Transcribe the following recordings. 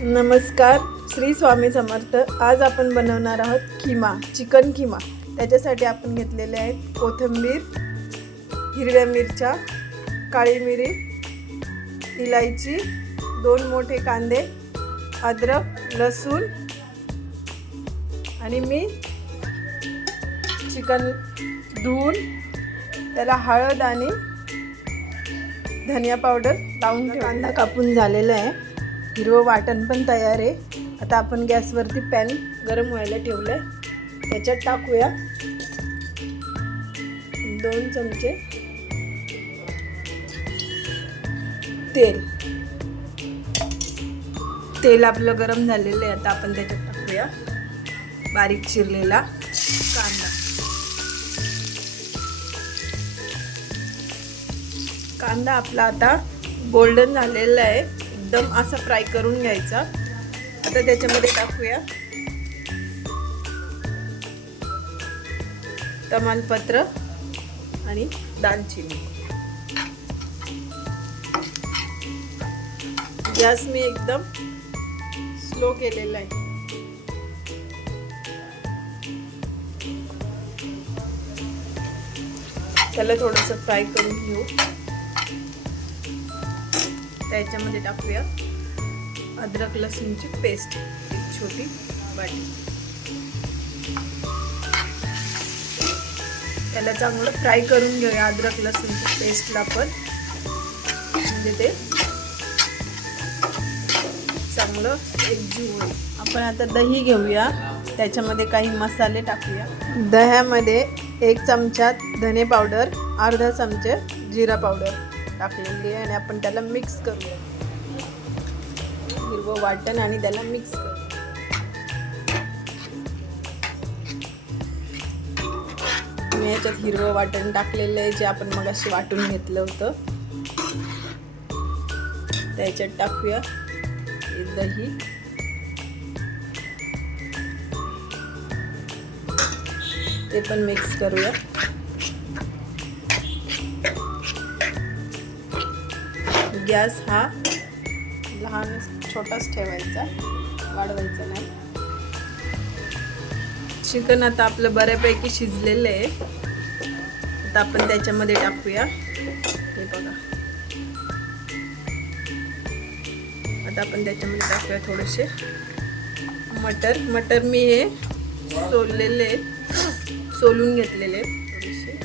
नमस्कार, श्री स्वामी समर्थ। आज आपण बनवणार आहोत खिमा, चिकन खिमा। त्याच्यासाठी आपण घेतलेले आहेत कोथिंबीर, हिरव्या मिरच्या, काळी मिरी, इलायची, 2 मोठे कांदे, अद्रक, लसूण आणि मी चिकन धुवून त्याला हळद आणि धनिया पावडर लावून कांदा कापून झालेला आहे। हिरवं वाटण पण तयार आहे। आता आपण गॅसवरती पॅन गरम व्हायला ठेवलं आहे। त्याच्यात टाकूया 2 चमचे तेल आपलं गरम झालेलं आहे। आता आपण त्याच्यात टाकूया बारीक चिरलेला कांदा आपला आता गोल्डन झालेला आहे, एकदम असा फ्राय करून घ्यायचा। आता त्याच्यामध्ये टाकूया तमालपत्र आणि दालचिनी। गॅस मी एकदम स्लो केलेला आहे। त्याला थोडंसं फ्राय करून घेऊ। त्याच्यामध्ये टाकूया अद्रक लसूणची पेस्ट, 1 छोटी वाटी। त्याला चांगलं फ्राय करून घेऊया अद्रक लसूणची पेस्टला पण, म्हणजे ते चांगलं एकजीव होईल। आपण आता दही घेऊया, त्याच्यामध्ये काही मसाले टाकूया। दह्यामध्ये 1 चमचा धने पावडर, अर्धा चमचा जिरा पावडर टाकलेली आहे आणि आपण त्याला मिक्स करूया। हिरवं वाटण आणि त्याला मिक्स करूया। मी याच्यात हिरवं वाटण टाकलेलं आहे, जे आपण मगाशी वाटून घेतलं होतं। त्याच्यात टाकूया दही, ते पण मिक्स करूया। गॅस हा लहान छोटाच ठेवायचा, वाढवायचा नाही। चिकन आता आपलं बऱ्यापैकी शिजलेलं आहे। आता आपण त्याच्यामध्ये टाकूया, हे बघा। आता आपण त्याच्यामध्ये टाकूया थोडेसे मटर मी हे सोललेले, सोलून घेतलेले। थोडेसे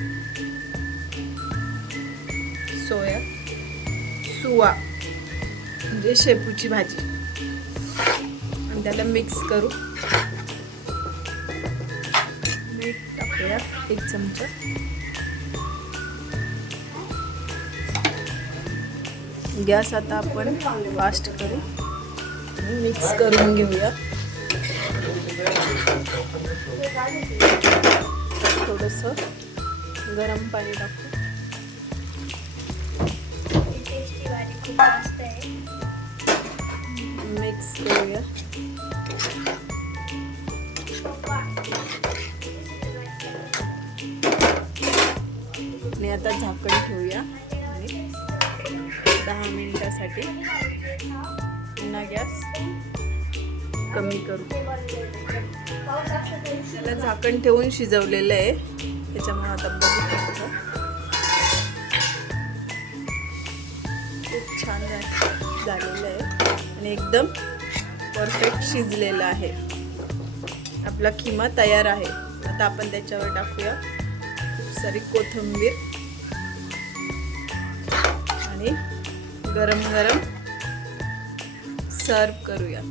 सुवा म्हणजे शेपूची भाजी, आणि त्याला मिक्स करू। मीठ टाकूया 1 चमचा। गॅस आता आपण फास्ट करू, मिक्स करून घेऊया। थोडंसं गरम पाणी टाकू, मिक्स करूया। आणि आता झाकण ठेवूया आणि 10 मिनिटासाठी पुन्हा गॅस कमी करू। त्याला झाकण ठेवून शिजवलेलं आहे, त्याच्यामुळे आता बघू शकतो खूप छान झालेलं आहे आणि एकदम परफेक्ट शिजलेलं आहे। आपला खिमा तयार आहे। आता आपण त्याच्यावर टाकूया खूप सारी कोथिंबीर आणि गरम गरम सर्व करूया।